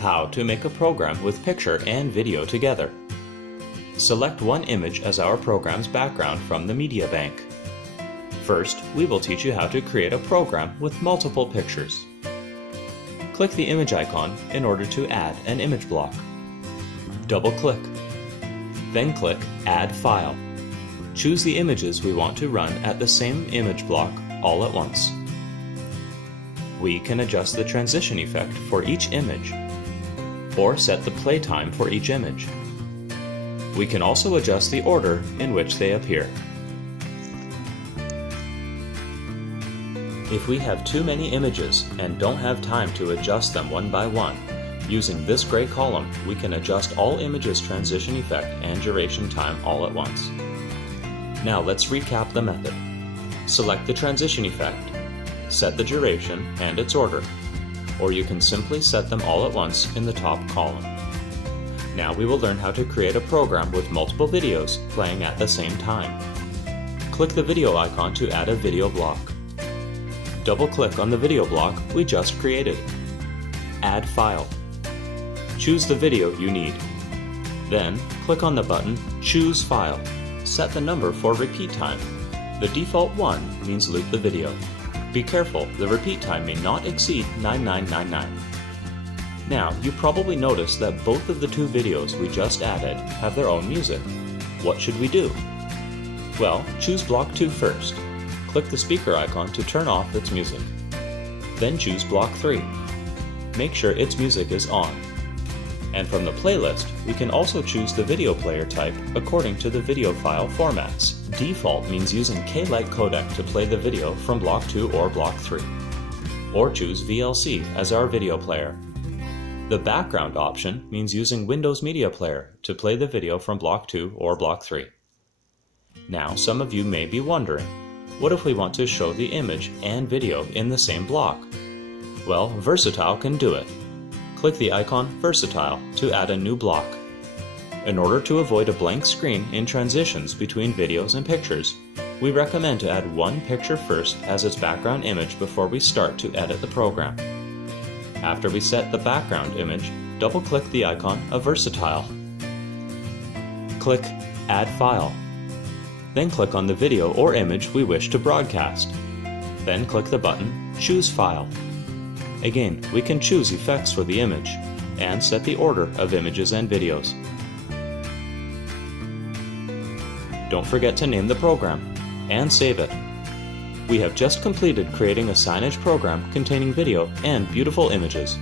How to make a program with picture and video together. Select one image as our program's background from the media bank. First, we will teach you how to create a program with multiple pictures. Click the image icon in order to add an image block. Double-click. Then click Add File. Choose the images we want to run at the same image block all at once. We can adjust the transition effect for each image, or set the play time for each image. We can also adjust the order in which they appear. If we have too many images and don't have time to adjust them one by one, using this gray column, we can adjust all images' transition effect and duration time all at once. Now let's recap the method. Select the transition effect, set the duration and its order, or you can simply set them all at once in the top column. Now we will learn how to create a program with multiple videos playing at the same time. Click the video icon to add a video block. Double-click on the video block we just created. Add File. Choose the video you need. Then, click on the button Choose File. Set the number for repeat time. The default 1 means loop the video. Be careful, the repeat time may not exceed 9999. Now, you probably noticed that both of the two videos we just added have their own music. What should we do? Well, choose Block 2 first. Click the speaker icon to turn off its music. Then choose Block 3. Make sure its music is on. And from the playlist, we can also choose the video player type according to the video file formats. Default means using K-Lite codec to play the video from Block 2 or Block 3. Or choose VLC as our video player. The background option means using Windows Media Player to play the video from Block 2 or Block 3. Now, some of you may be wondering, what if we want to show the image and video in the same block? Well, Versatile can do it. Click the icon Versatile to add a new block. In order to avoid a blank screen in transitions between videos and pictures, we recommend to add one picture first as its background image before we start to edit the program. After we set the background image, double-click the icon of Versatile. Click Add File. Then click on the video or image we wish to broadcast. Then click the button Choose File. Again, we can choose effects for the image and set the order of images and videos. Don't forget to name the program and save it. We have just completed creating a signage program containing video and beautiful images.